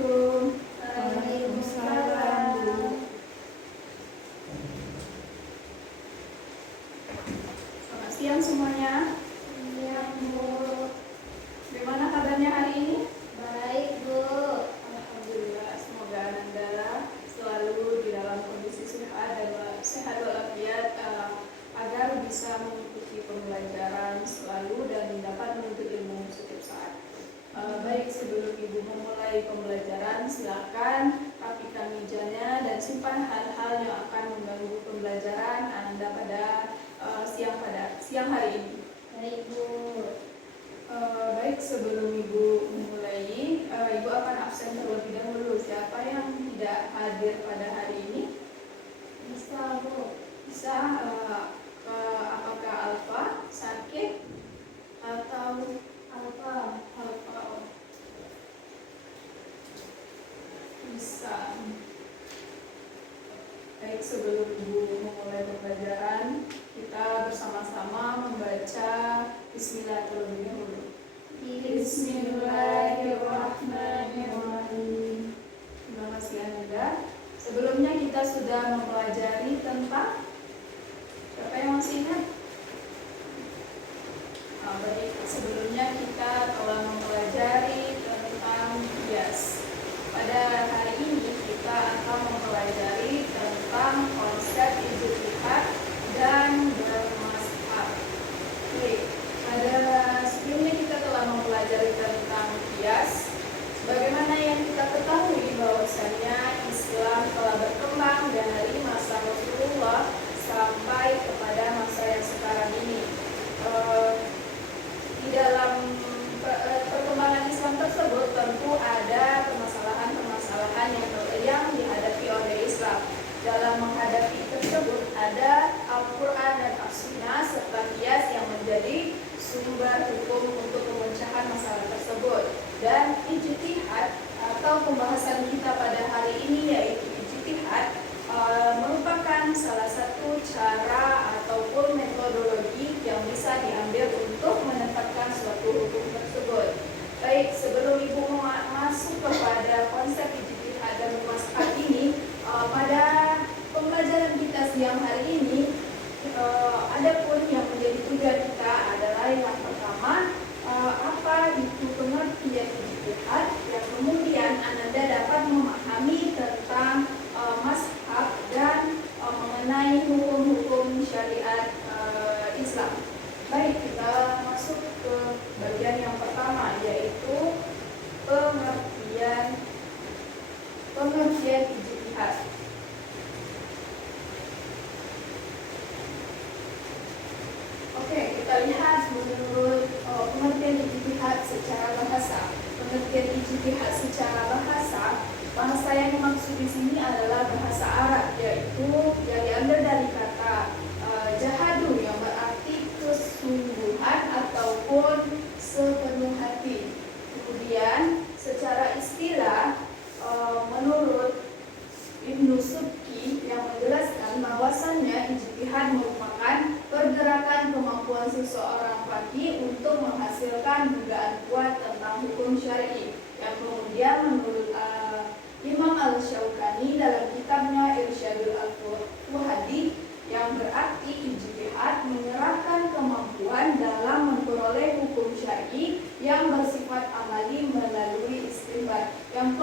Assalamualaikum. Waalaikumsalam. Bu. Selamat siang semuanya. Iya, Bu. Bagaimana kabarnya hari ini? Baik, Bu. Alhamdulillah, semoga Anda selalu di dalam kondisi sehat walafiat agar bisa mengikuti pembelajaran selalu dan dapat menuntut ilmu setiap saat. Baik, sebelum Ibu memulai pembelajaran, silakan rapikan mejanya dan simpan hal-hal yang akan mengganggu pembelajaran Anda pada siang hari ini. Baik, Bu. Baik, sebelum Ibu memulai, Ibu akan absen terlebih dahulu. Siapa yang tidak hadir pada hari ini? Bisa, Bu. Bisa, apakah Alfa sakit atau Alfa. bisa. Baik, sebelum Ibu memulai pembelajaran, kita bersama-sama membaca Bismillah terlebih dahulu. Bismillahirrahmanirrahim. Terima kasih Anda. Sebelumnya kita sudah mempelajari tentang siapa yang masih ingat? Baik, sebelumnya kita telah mempelajari tentang hias. Pada hari ini kita akan mempelajari tentang konsep ijtihad dan bermazhab. Oke, pada sebelumnya kita telah mempelajari tentang hias. Bagaimana yang kita ketahui bahwasanya Islam telah berkembang dari masa Rasulullah sampai kepada masa yang sekarang ini. Di dalam perkembangan Islam tersebut tentu ada permasalahan-permasalahan yang dihadapi oleh Islam. Dalam menghadapi tersebut ada Al-Quran dan As-Sunnah serta qiyas yang menjadi sumber hukum untuk pemecahan masalah tersebut. Dan ijtihad atau pembahasan kita pada hari ini yaitu ijtihad merupakan salah satu cara ataupun metodologi yang bisa diambil untuk menetapkan suatu hukum tersebut. Baik, sebelum Ibu masuk kepada konsep ijtihad dan mazhab ini, pada pembelajaran kita siang hari ini, adapun yang menjadi tujuan kita adalah yang pertama, apa itu pengertian ijtihad, yang kemudian Anda dapat memahami tentang mazhab dan mengenai hukum-hukum syariat Islam. Baik, kita masuk ke bagian yang pertama, yaitu pengertian ijtihad. Oke, kita lihat menurut pengertian ijtihad secara bahasa. Pengertian ijtihad secara bahasa yang dimaksud di sini adalah bahasa Arab, yaitu yang diambil dari kata jahadu yang berarti kesungguhan ataupun sepenuh hati. Kemudian secara istilah menurut Ibnu Subki yang menjelaskan bahwasannya ijtihad merupakan pergerakan kemampuan seseorang faqih untuk menghasilkan dugaan kuat tentang hukum syar'i, yang kemudian menurut Imam Al-Syaukani dalam kitabnya Irsyadul Al-Fuhadi yang berarti ijtihad menyerahkan kemampuan dalam memperoleh hukum syar'i yang bersifat amali melalui istinbat. Yang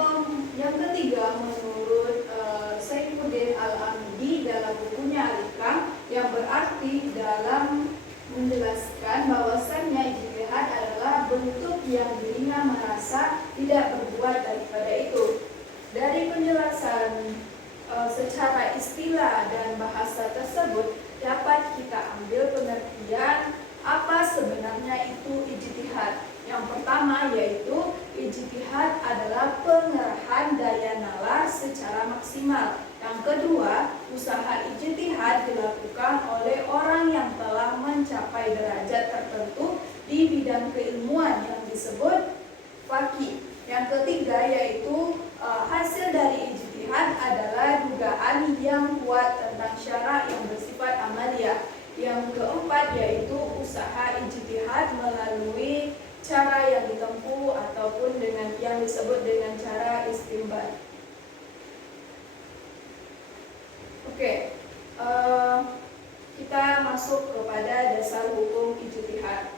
ketiga menurut Saifuddin Al-Amidi dalam bukunya Al-Hikam yang berarti dalam menjelaskan bahwasannya ijtihad adalah bentuk yang dirinya merasa tidak berbuat daripada itu. Dari penjelasan secara istilah dan bahasa tersebut dapat kita ambil pengertian apa sebenarnya itu ijtihad. Yang pertama yaitu ijtihad adalah pengerahan daya nalar secara maksimal. Yang kedua, usaha ijtihad dilakukan oleh orang yang telah mencapai derajat tertentu di bidang keilmuan yang disebut faqih. Yang ketiga yaitu hasil dari ijtihad adalah dugaan yang kuat tentang syara' yang bersifat amaliyah. Yang keempat yaitu usaha ijtihad melalui cara yang ditempuh ataupun dengan yang yang disebut dengan cara istinbat. Oke, kita masuk kepada dasar hukum ijtihad.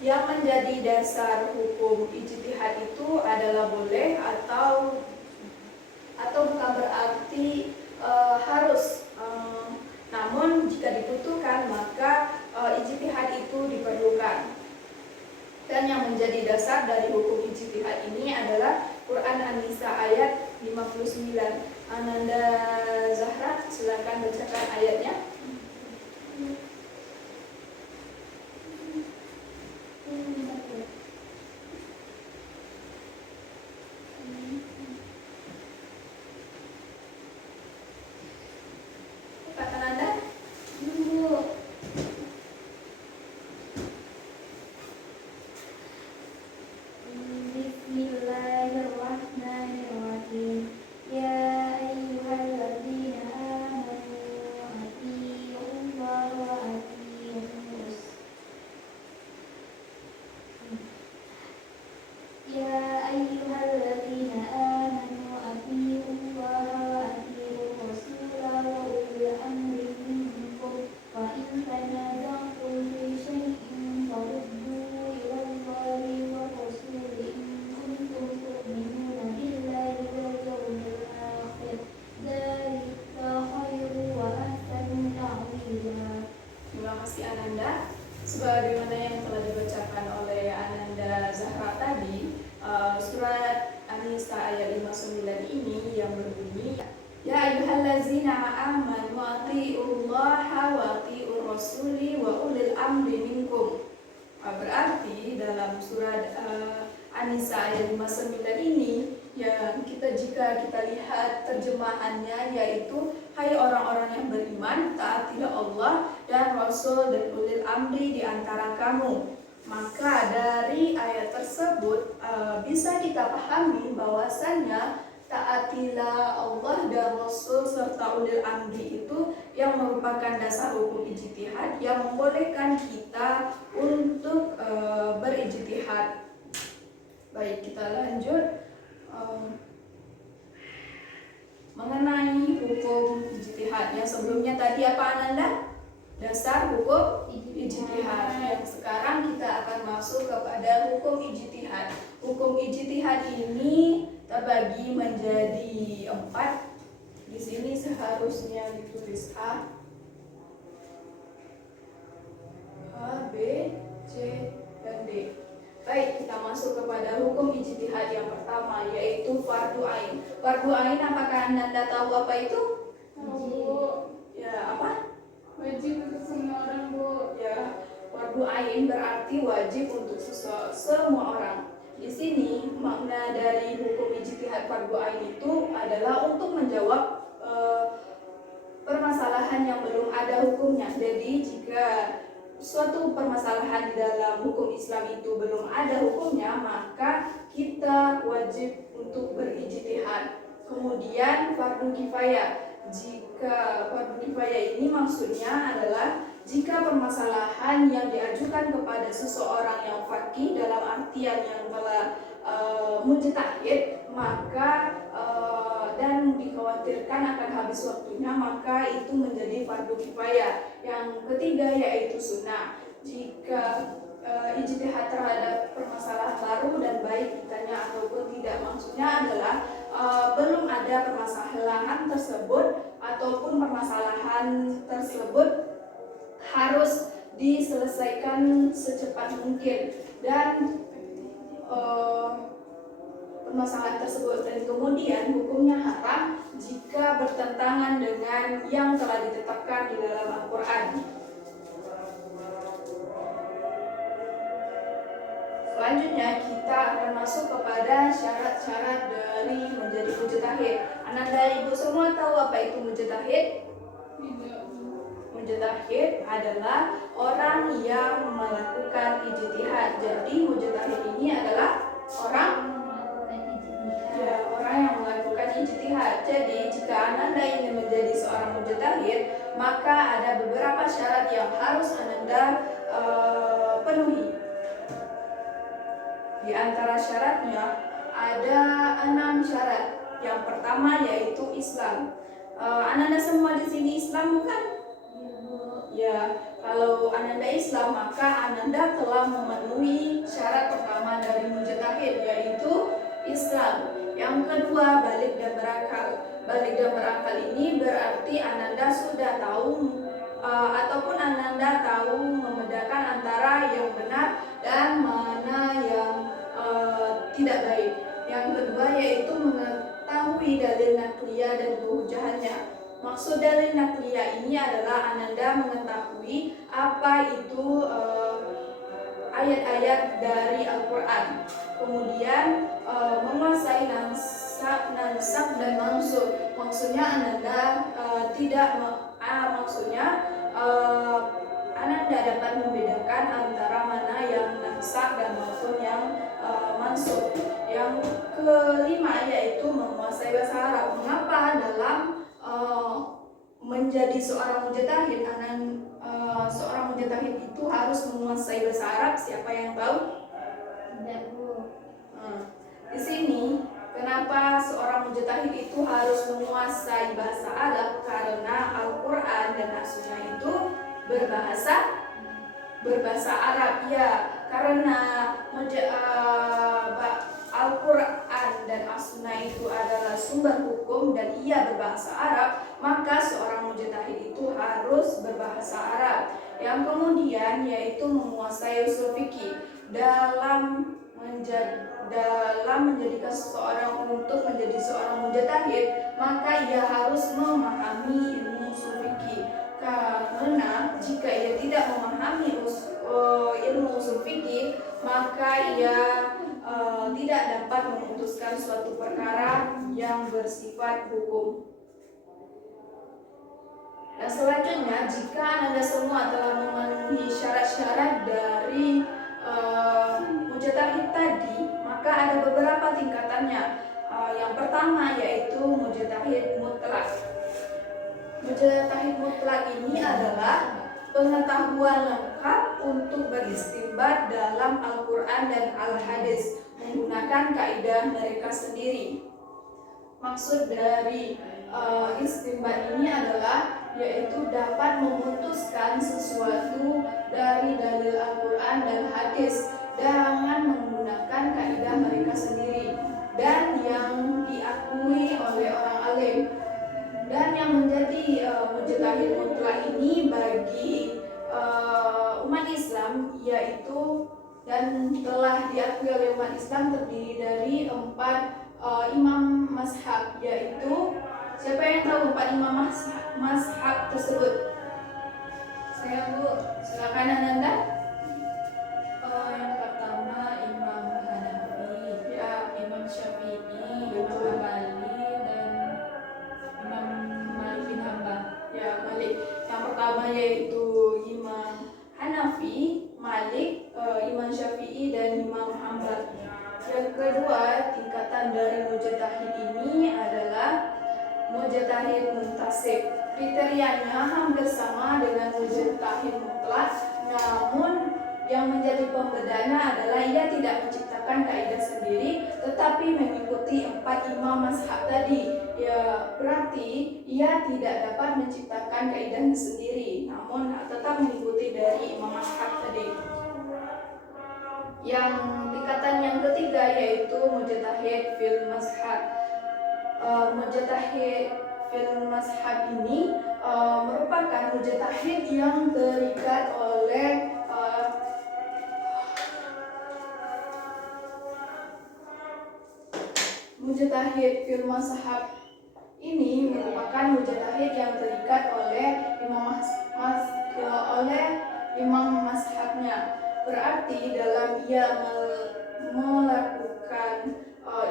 Yang menjadi dasar hukum ijtihad itu adalah boleh atau bukan berarti harus. Namun jika dibutuhkan maka ijtihad itu diperlukan. Dan yang menjadi dasar dari hukum ijtihad ini adalah Quran An-Nisa ayat 59. Ananda Zahra, silakan bacakan ayatnya. Pak Ananda? Bismillahirrahmanirrahim. Ya ayyuhalladzina amanu atii'ullaha wa atii'ur Ya ayyuhalladzina amanu atii'ullaha wa atii'ur rasula wa ulil amri minkum fa in tanaza'tum fi syai'in farudduhu ilallahi wa rasuli in kuntum tu'minuna billahi wal yawmil akhir dzalika khairu wa ahsanu ta'wila. Terima kasih Ananda. Sebagaimana yang telah dibacakan oleh Ananda Zahra tadi, surat An-Nisa ayat 59 ini yang berbunyi, Ya ayyuhallazina amanu atii'ullaha wa atii'ur rasuli wa ulil amri minkum. Berarti dalam surat An-Nisa ayat 59 ini yang jika kita lihat terjemahannya yaitu hai orang-orang yang beriman, taatilah Allah dan Rasul dan ulil amri di antara kamu. Maka dari ayat tersebut bisa kita pahami bahwasannya taatilah Allah dan Rasul serta ulil amri itu yang merupakan dasar hukum ijtihad yang membolehkan kita untuk berijtihad. Baik, kita lanjut mengenai hukum ijtihad. Yang sebelumnya tadi apa Ananda? Dasar hukum ijtihad. Yang sekarang kita akan masuk kepada hukum ijtihad. Hukum ijtihad ini terbagi menjadi 4. Di sini seharusnya ditulis A, B, C, dan D. Baik, kita masuk kepada hukum ijtihad yang pertama yaitu fardu ain. Fardu ain apakah Anda tahu apa itu? Ya, apa? Wajib untuk semua orang, Bu. Ya, fardu ain berarti wajib untuk semua orang. Di sini makna dari hukum ijtihad fardu ain itu adalah untuk menjawab permasalahan yang belum ada hukumnya. Jadi jika suatu permasalahan di dalam hukum Islam itu belum ada hukumnya, maka kita wajib untuk berijtihad. Kemudian fardu kifayah. Jika fardu kifayah ini maksudnya adalah jika permasalahan yang diajukan kepada seseorang yang faqih dalam artian yang telah mujtahid, maka dan dikhawatirkan akan habis waktunya, maka itu menjadi fardu kifayah. Yang ketiga yaitu sunnah. Jika ijtihad terhadap permasalahan baru dan baik ditanya ataupun tidak, maksudnya adalah belum ada permasalahan tersebut ataupun permasalahan tersebut harus diselesaikan secepat mungkin dan permasalahan tersebut, dan kemudian hukumnya haram jika bertentangan dengan yang telah ditetapkan di dalam Al-Quran. Selanjutnya kita akan masuk kepada syarat-syarat dari menjadi mujtahid. Ananda ibu semua tahu apa itu mujtahid? Mujtahid adalah orang yang melakukan ijtihad. Jadi mujtahid ini adalah orang yang melakukan ijtihad. Jadi jika Ananda ingin menjadi seorang mujtahid, maka ada beberapa syarat yang harus Ananda penuhi. Di antara syaratnya ada 6 syarat. Yang pertama yaitu Islam. Ananda semua di sini Islam bukan? Ya, kalau Ananda Islam maka Ananda telah memenuhi syarat pertama dari mujtahid yaitu Islam. Yang kedua balik dan berakal. Balik dan berakal ini berarti Ananda sudah tahu ataupun Ananda tahu membedakan antara yang benar dan mana yang tidak baik. Yang kedua yaitu mengetahui dalil nakliyah dan kehujahannya. Maksud dalil nakliyah ini adalah Ananda mengetahui apa itu ayat-ayat dari Al-Quran. Kemudian menguasai nansakh dan mansukh. Maksudnya Ananda Ananda dapat membedakan antara mana yang nansakh dan maupun yang mansukh. Yang kelima yaitu menguasai bahasa Arab. Mengapa dalam menjadi seorang mujtahid seorang mujtahid itu harus menguasai bahasa Arab? Siapa yang tahu? Tidak, Bu. Di sini kenapa seorang mujtahid itu harus menguasai bahasa Arab? Karena Al-Quran dan As-Sunnah itu berbahasa Arab. Ya, karena Al-Quran dan As-Sunnah itu adalah sumber hukum dan ia berbahasa Arab, maka seorang mujtahid itu harus berbahasa Arab. Yang kemudian yaitu menguasai usul fikih. Dalam menjadikan seseorang untuk menjadi seorang mujtahid, maka ia harus memahami ilmu usul fikih. Karena jika ia tidak memahami ilmu usul fikih, maka ia tidak dapat memutuskan suatu perkara yang bersifat hukum. Dan selanjutnya, jika Anda semua telah memenuhi syarat-syarat dari mujtahid tadi, maka ada beberapa tingkatannya. Yang pertama yaitu mujtahid mutlak. Mujtahid mutlak ini adalah pengetahuan lengkap untuk beristinbat dalam Al-Quran dan Al-Hadis menggunakan kaidah mereka sendiri. Maksud dari istinbat ini adalah yaitu dapat memutuskan sesuatu dari dalil Al-Quran dan Hadis dengan menggunakan kaidah mereka sendiri dan yang diakui oleh orang alim. Dan yang menjadi mujtahid mutlak ini bagi umat Islam yaitu dan telah diakui oleh umat Islam terdiri dari 4 imam mazhab, yaitu siapa yang tahu 4 imam mazhab tersebut? Saya, Bu. Silakan Ananda. Yang pertama Imam Hanafi, Ya. Imam Syafi'i, Betul. Imam Malik, dan Imam Malik bin Hambal. Ya, Malik. Yang pertama yaitu Imam Hanafi, Malik, Imam Syafi'i dan Imam Hambal. Yang kedua, tingkatan dari mujtahid ini adalah mujtahid muntasib. Kriterianya hampir sama dengan mujtahid mutlak, namun yang menjadi pembedanya adalah ia tidak menciptakan kaidah sendiri, tetapi mengikuti 4 imam mazhab tadi. Ya, berarti ia tidak dapat menciptakan kaidahnya sendiri, namun tetap mengikuti dari imam mazhab tadi. Yang tingkatan yang ketiga yaitu mujtahid fil mazhab. Mujtahid fil mazhab ini merupakan mujtahid yang terikat oleh mujtahid fil mazhab ini merupakan mujtahid yang terikat oleh imam mazhabnya. Berarti dalam ia melakukan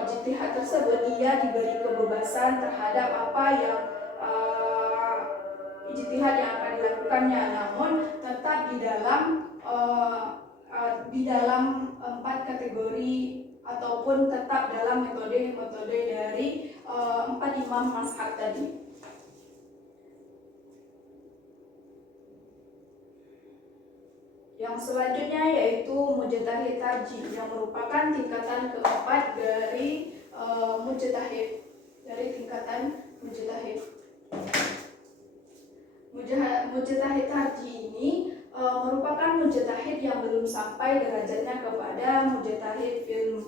ijtihad tersebut, ia diberi kebebasan terhadap apa yang ijtihad yang akan dilakukannya, namun tetap di dalam 4 kategori ataupun tetap dalam metode dari 4 imam mazhab tadi. Yang selanjutnya yaitu mujtahid tarjih yang merupakan tingkatan keempat dari mujtahid, dari tingkatan mujtahid. Mujtahid tarjih ini merupakan mujtahid yang belum sampai derajatnya kepada mujtahid fil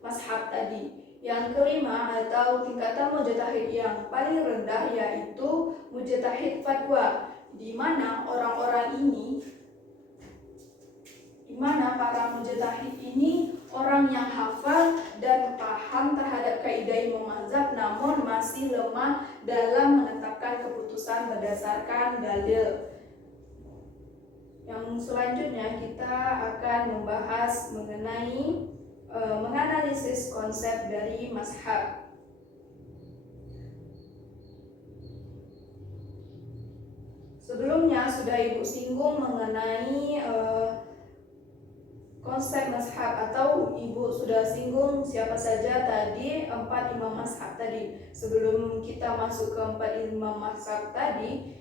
mazhab tadi. Yang kelima atau tingkatan mujtahid yang paling rendah yaitu mujtahid fatwa, di mana para mujtahid ini orang yang hafal dan paham terhadap kaidah Imam mazhab, namun masih lemah dalam menetapkan keputusan berdasarkan dalil. Yang selanjutnya kita akan membahas mengenai menganalisis konsep dari mazhab. Sebelumnya sudah Ibu singgung mengenai konsep mazhab, atau Ibu sudah singgung siapa saja tadi 4 imam mazhab tadi. Sebelum kita masuk ke 4 imam mazhab tadi,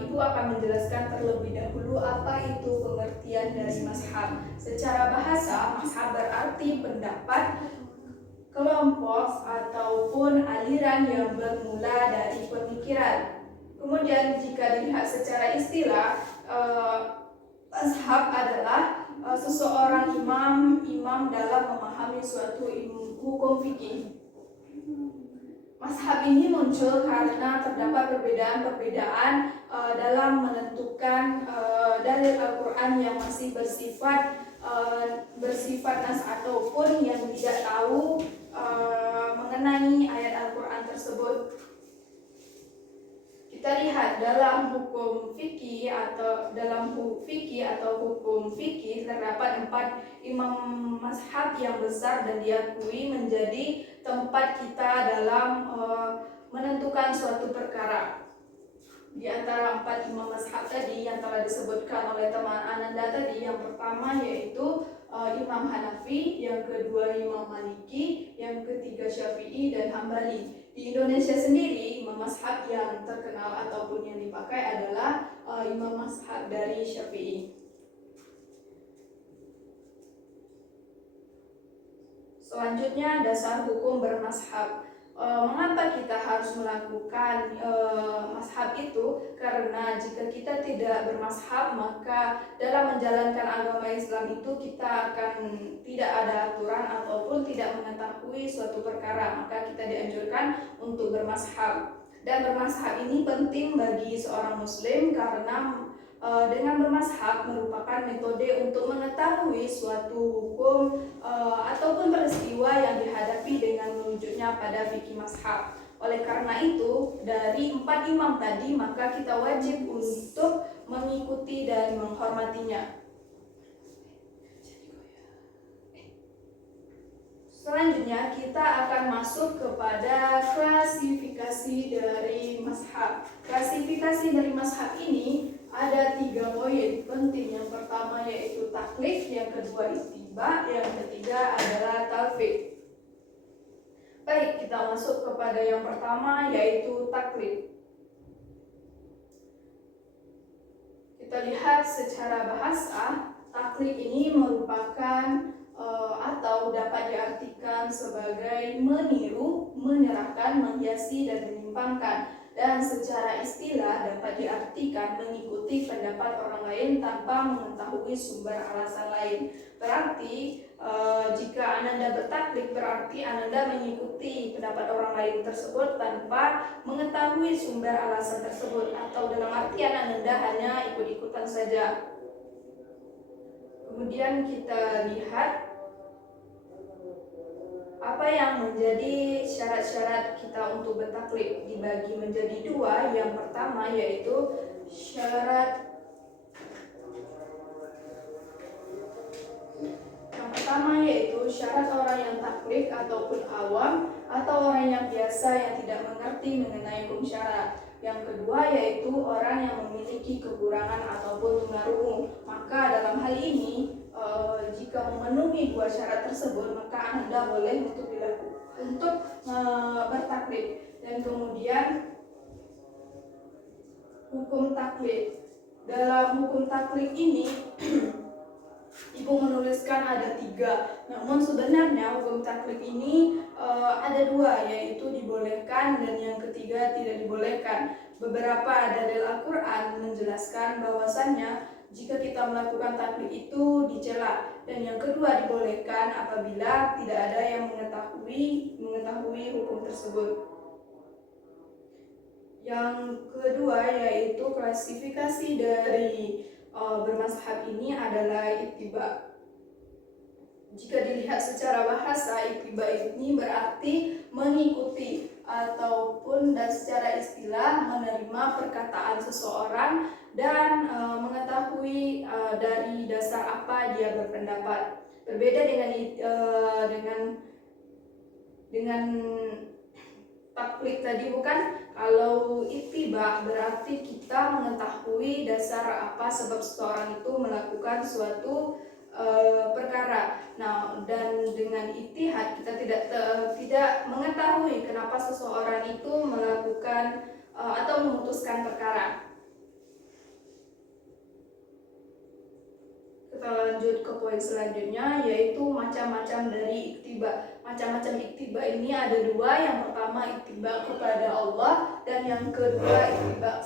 Ibu akan menjelaskan terlebih dahulu apa itu pengertian dari mazhab. Secara bahasa, mazhab berarti pendapat, kelompok ataupun aliran yang bermula dari pemikiran. Kemudian jika dilihat secara istilah, mazhab adalah seseorang imam dalam memahami suatu hukum fikih. Mazhab ini muncul karena terdapat perbedaan dalam menentukan dalil Al-Quran yang masih bersifat nas ataupun yang tidak tahu mengenai ayat Al-Quran tersebut. Kita lihat dalam hukum fikih atau hukum fikih terdapat 4 imam mazhab yang besar dan diakui menjadi tempat kita dalam menentukan suatu perkara. Di antara 4 imam mazhab tadi yang telah disebutkan oleh teman Ananda tadi, yang pertama yaitu Imam Hanafi, yang kedua Imam Maliki, yang ketiga Syafi'i dan Hambali. Di Indonesia sendiri, imam mazhab yang terkenal ataupun yang dipakai adalah imam mazhab dari Syafi'i. Selanjutnya, dasar hukum bermazhab. Mengapa kita harus melakukan mazhab itu? Karena jika kita tidak bermazhab, maka dalam menjalankan agama Islam itu kita akan tidak ada aturan ataupun tidak mengetahui suatu perkara. Maka kita dianjurkan untuk bermazhab. Dan bermazhab ini penting bagi seorang muslim karena dengan bermazhab merupakan metode untuk mengetahui suatu hukum ataupun peristiwa yang dihadapi dengan merujuknya pada fikih mazhab. Oleh karena itu, dari 4 imam tadi, maka kita wajib untuk mengikuti dan menghormatinya. Selanjutnya kita akan masuk kepada klasifikasi dari mazhab. Klasifikasi dari mazhab ini ada 3 poin penting. Yang pertama yaitu taklid, yang kedua ittiba, yang ketiga adalah talfiq. Baik, kita masuk kepada yang pertama yaitu taklid. Kita lihat secara bahasa, taklid ini merupakan atau dapat diartikan sebagai meniru, menyerahkan, menghiasi, dan menyimpangkan. Dan secara istilah dapat diartikan mengikuti pendapat orang lain tanpa mengetahui sumber alasan lain. Berarti jika Ananda bertaklid, berarti Ananda mengikuti pendapat orang lain tersebut tanpa mengetahui sumber alasan tersebut, atau dalam artian Ananda hanya ikut-ikutan saja. Kemudian kita lihat apa yang menjadi syarat-syarat kita untuk bertaklid, dibagi menjadi 2. Yang pertama yaitu syarat orang yang taklid ataupun awam atau orang yang biasa yang tidak mengerti mengenai hukum syarat. Yang kedua yaitu orang yang memiliki kekurangan ataupun tunarungu. Maka dalam hal ini jika memenuhi 2 syarat tersebut, maka Anda boleh untuk bertaklid. Dan kemudian hukum taklid. dalam hukum taklid ini Ibu menuliskan ada 3. Namun sebenarnya hukum taklid ini ada 2, yaitu dibolehkan dan yang ketiga tidak dibolehkan. Beberapa dalil Al-Quran menjelaskan bahwasannya jika kita melakukan taklid itu dicela, dan yang kedua dibolehkan apabila tidak ada yang mengetahui hukum tersebut. Yang kedua yaitu klasifikasi dari bermazhab ini adalah ittiba. Jika dilihat secara bahasa, ittiba ini berarti mengikuti ataupun dan secara istilah menerima perkataan seseorang dan mengetahui dari dasar apa dia berpendapat. Berbeda dengan taklid tadi, bukan? Kalau ittiba berarti kita mengetahui dasar apa sebab seseorang itu melakukan suatu perkara. Nah, dan dengan ittihad kita tidak mengetahui kenapa seseorang itu melakukan atau memutuskan perkara. Kita lanjut ke poin selanjutnya, yaitu macam-macam dari ittiba. Macam-macam ittiba ini ada 2. Yang pertama ittiba kepada Allah, dan yang kedua ittiba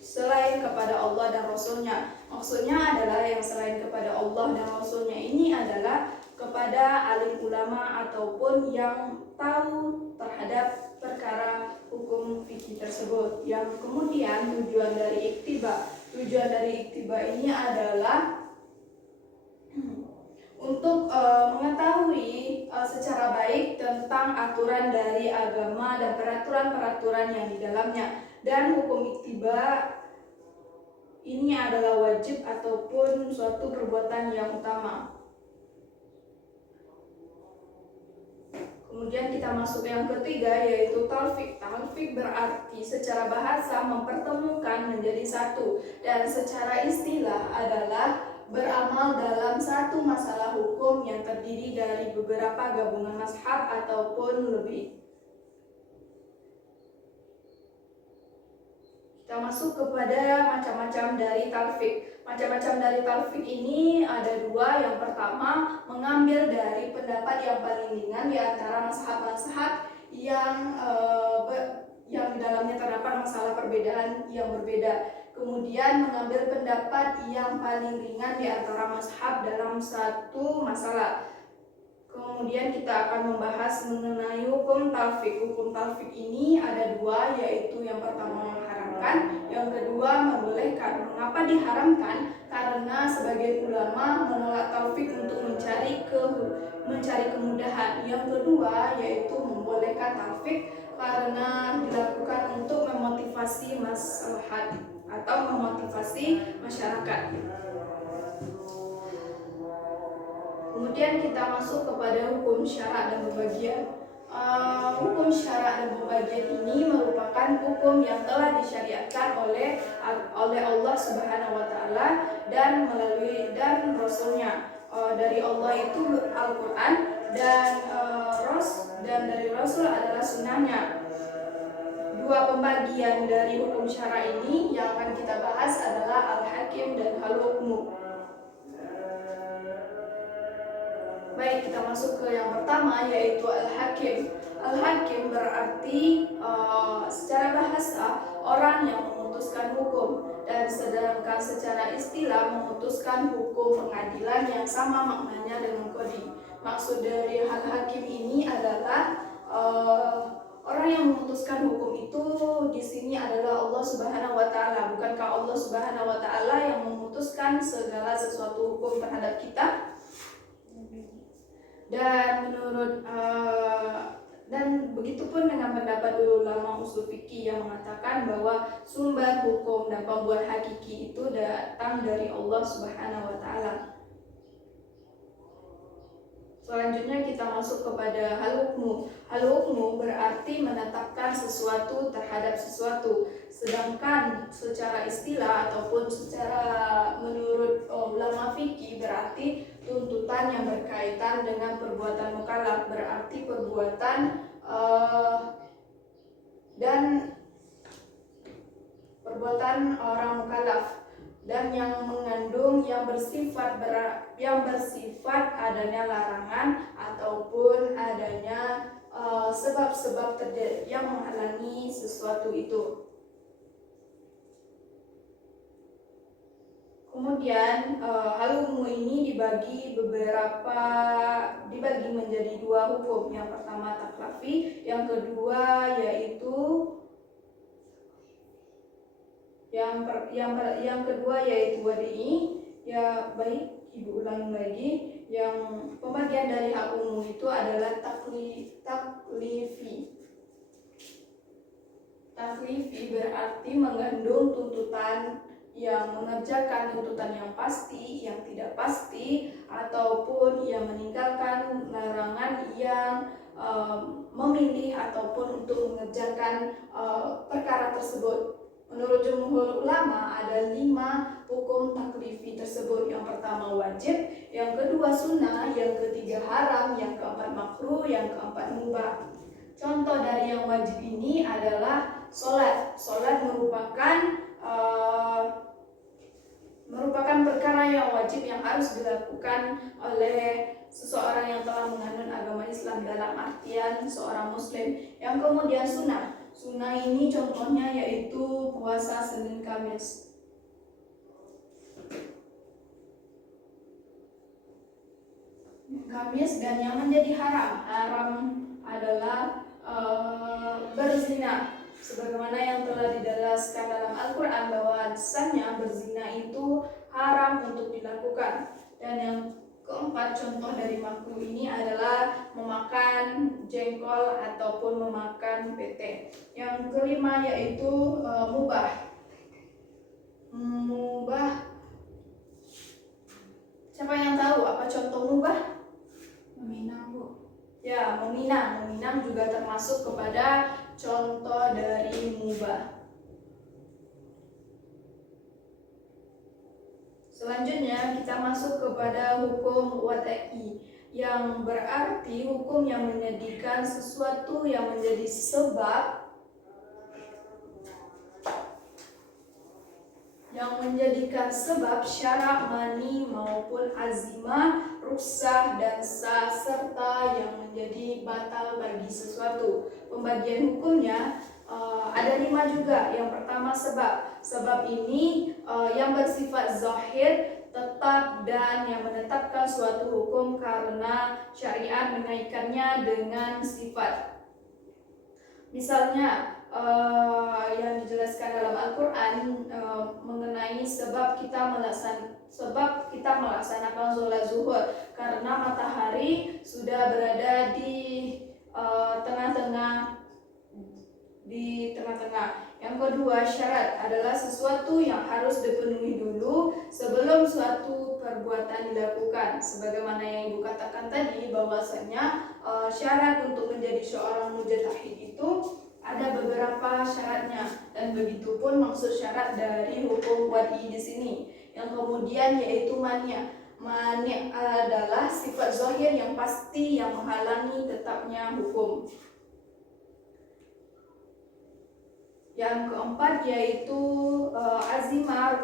selain kepada Allah dan Rasulnya. Maksudnya adalah yang selain kepada Allah dan Rasulnya ini adalah kepada alim ulama ataupun yang tahu terhadap perkara hukum fikih tersebut. Yang kemudian tujuan dari ittiba ini adalah untuk mengetahui secara baik tentang aturan dari agama dan peraturan-peraturan yang di dalamnya. Dan hukum ittiba ini adalah wajib ataupun suatu perbuatan yang utama. Kemudian kita masuk yang ketiga, yaitu talfik. Talfik berarti secara bahasa mempertemukan menjadi satu, dan secara istilah adalah beramal dalam satu masalah hukum yang terdiri dari beberapa gabungan mazhab ataupun lebih. Kita masuk kepada macam-macam dari talfik. Macam-macam dari talfik ini ada 2. Yang pertama, mengambil dari pendapat yang paling ringan di antara mazhab-mazhab yang di dalamnya terdapat masalah perbedaan yang berbeda. Kemudian mengambil pendapat yang paling ringan di antara mazhab dalam satu masalah. Kemudian kita akan membahas mengenai hukum talfik. Hukum talfik ini ada 2, yaitu yang pertama mengharamkan, yang kedua membolehkan. Mengapa diharamkan? Karena sebagian ulama menolak talfik untuk mencari kemudahan. Yang kedua yaitu membolehkan talfik karena dilakukan untuk memotivasi maslahat atau memotivasi masyarakat. Kemudian kita masuk kepada hukum syarak dan pembagian. Hukum syarak dan pembagian ini merupakan hukum yang telah disyariatkan oleh Allah Subhanahu wa taala dan Rasulnya. Dari Allah itu Al-Quran dan dari Rasul adalah sunnahnya. 2 pembagian dari hukum syarak ini yang akan kita bahas adalah Al-Hakim dan Al-Hukmu. Baik, kita masuk ke yang pertama, yaitu Al-Hakim. Al-Hakim berarti secara bahasa orang yang memutuskan hukum, dan sedangkan secara istilah memutuskan hukum pengadilan yang sama maknanya dengan qadhi. Maksud dari Al-Hakim ini adalah orang yang memutuskan hukum itu di sini adalah Allah Subhanahu wa taala. Bukankah Allah Subhanahu wa taala yang memutuskan segala sesuatu hukum terhadap kita? Dan dan begitupun dengan pendapat ulama usul fikih yang mengatakan bahwa sumber hukum dan pembuat hakiki itu datang dari Allah Subhanahu wa taala. Selanjutnya kita masuk kepada hal-hukmu. Hal-hukmu berarti menetapkan sesuatu terhadap sesuatu. Sedangkan secara istilah ataupun secara menurut ulama fikih berarti tuntutan yang berkaitan dengan perbuatan mukallaf, berarti perbuatan perbuatan orang mukallaf, dan yang mengandung yang bersifat adanya larangan ataupun adanya sebab-sebab yang menghalangi sesuatu itu. Kemudian hal umum ini dibagi menjadi dua hukum. Yang pertama taklafi, yang kedua yaitu wadi. Ya baik, Ibu ulangi lagi. Yang pembagian dari hak umum itu adalah taklifi. Taklifi berarti mengandung tuntutan yang mengerjakan tuntutan yang pasti, yang tidak pasti, ataupun yang meninggalkan larangan yang memilih ataupun untuk mengerjakan perkara tersebut. Menurut jumhur ulama ada 5 hukum taklifi tersebut. Yang pertama wajib, yang kedua sunnah, yang ketiga haram, yang keempat makruh, yang keempat mubah. Contoh dari yang wajib ini adalah sholat. Sholat merupakan perkara yang wajib yang harus dilakukan oleh seseorang yang telah menganut agama Islam dalam artian seorang muslim. Yang kemudian sunnah. Sunnah ini contohnya yaitu puasa Senin Kamis. Dan yang menjadi haram adalah berzina. Sebagaimana yang telah dijelaskan dalam Al-Quran bahwasannya berzina itu haram untuk dilakukan. Dan yang keempat contoh dari makruh ini adalah memakan jengkol ataupun memakan pete. Yang kelima yaitu mubah. Siapa yang tahu apa contoh mubah? Meminang, Bu. Ya, meminang juga termasuk kepada contoh dari mubah. Selanjutnya kita masuk kepada hukum wad'i, yang berarti hukum yang menjadikan sesuatu yang menjadi sebab syarak, mani maupun azimah, ruksah dan sah, serta yang menjadi batal bagi sesuatu. Pembagian hukumnya ada 5 juga. Yang pertama sebab ini yang bersifat zahir, tetap, dan yang menetapkan suatu hukum karena syariat mengaitkannya dengan sifat. Misalnya yang dijelaskan dalam Al-Quran mengenai sebab kita melaksanakan sholat zuhur karena matahari sudah berada di tengah-tengah. Yang kedua, syarat adalah sesuatu yang harus dipenuhi dulu sebelum suatu perbuatan dilakukan. Sebagaimana yang Ibu katakan tadi bahwasanya syarat untuk menjadi seorang mujtahid itu ada beberapa syaratnya, dan begitu pun maksud syarat dari hukum wad'i di sini. Yang kemudian yaitu mani'. Mani' adalah sifat zahir yang pasti yang menghalangi tetapnya hukum. Yang keempat yaitu azimah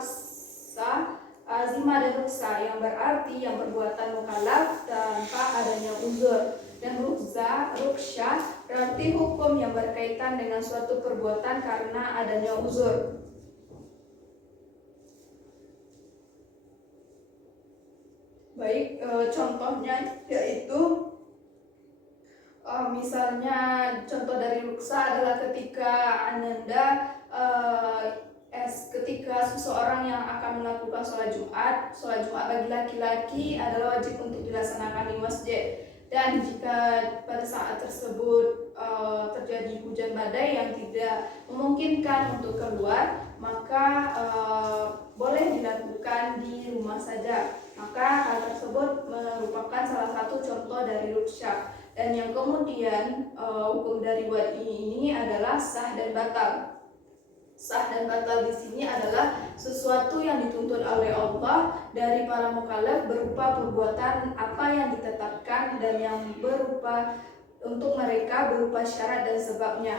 dan ruksa, yang berarti yang perbuatan mukallaf tanpa adanya uzur. Dan ruksha berarti hukum yang berkaitan dengan suatu perbuatan karena adanya uzur. Baik, contohnya yaitu misalnya contoh dari ruksa adalah ketika seseorang yang akan melakukan sholat Jumat bagi laki-laki adalah wajib untuk dilaksanakan di masjid. Dan jika pada saat tersebut terjadi hujan badai yang tidak memungkinkan untuk keluar, maka boleh dilakukan di rumah saja. Maka hal tersebut merupakan salah satu contoh dari ruksha. Dan yang kemudian hukum dari wad'i ini adalah sah dan batal. Sah dan batal di sini adalah sesuatu yang dituntut oleh Allah dari para mukallaf berupa perbuatan apa yang ditetapkan dan yang berupa untuk mereka berupa syarat dan sebabnya.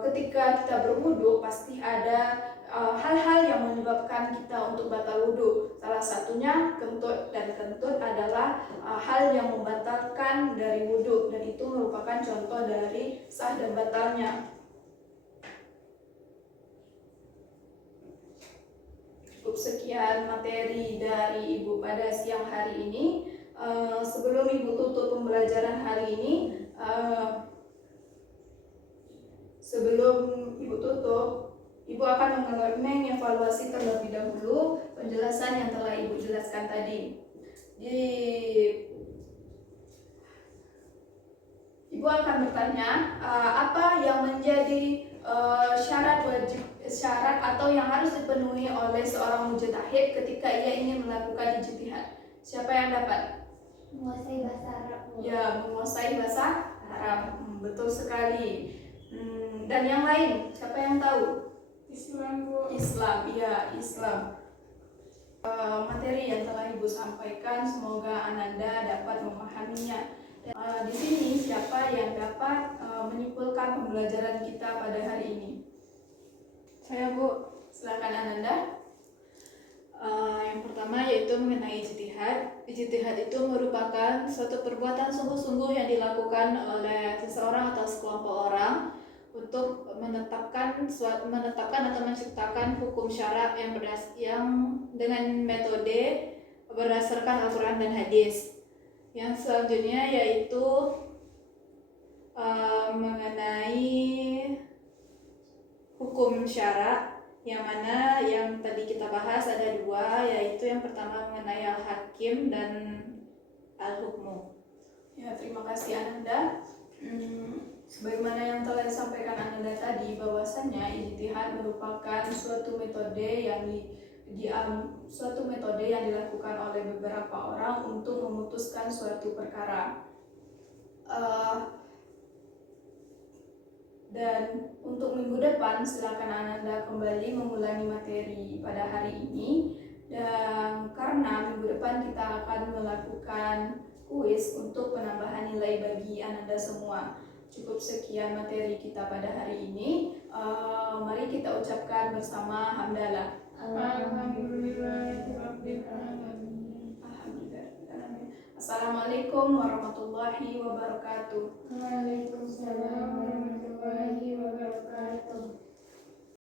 Ketika kita berwudu pasti ada hal-hal yang menyebabkan kita untuk batal wudhu. Salah satunya kentut, dan kentut adalah hal yang membatalkan dari wudhu, dan itu merupakan contoh dari sah dan batalnya. Cukup sekian materi dari Ibu pada siang hari ini. Sebelum Ibu tutup pembelajaran hari ini, sebelum Ibu tutup, Ibu akan mengevaluasi terlebih dahulu penjelasan yang telah Ibu jelaskan tadi. Ibu akan bertanya apa yang menjadi syarat atau yang harus dipenuhi oleh seorang mujtahid ketika ia ingin melakukan ijtihad. Siapa yang dapat? Menguasai bahasa Arab. Ya, menguasai bahasa Arab. Betul sekali. Dan yang lain, siapa yang tahu? Islam, Bu. Islam, iya, Islam. Materi yang telah Ibu sampaikan semoga Ananda dapat memahaminya. Di sini siapa yang dapat menyimpulkan pembelajaran kita pada hari ini? Saya, Bu. Silakan Ananda. Yang pertama yaitu mengenai ijtihad. Ijtihad itu merupakan suatu perbuatan sungguh-sungguh yang dilakukan oleh seseorang atau sekelompok orang untuk menetapkan atau menciptakan hukum syara yang dengan metode berdasarkan Al-Quran dan hadis. Yang selanjutnya yaitu mengenai hukum syara, yang mana yang tadi kita bahas ada dua, yaitu yang pertama mengenai al-hakim dan al-hukmu. Ya, terima kasih Ananda. Sebagaimana yang telah disampaikan Ananda tadi, bahwasannya ijtihad merupakan suatu metode yang dilakukan oleh beberapa orang untuk memutuskan suatu perkara. Dan untuk minggu depan silakan Ananda kembali mengulangi materi pada hari ini, dan karena minggu depan kita akan melakukan kuis untuk penambahan nilai bagi Ananda semua. Cukup sekian materi kita pada hari ini. Mari kita ucapkan bersama hamdalah. Alhamdulillah. Assalamualaikum warahmatullahi wabarakatuh. Waalaikumsalam warahmatullahi wabarakatuh.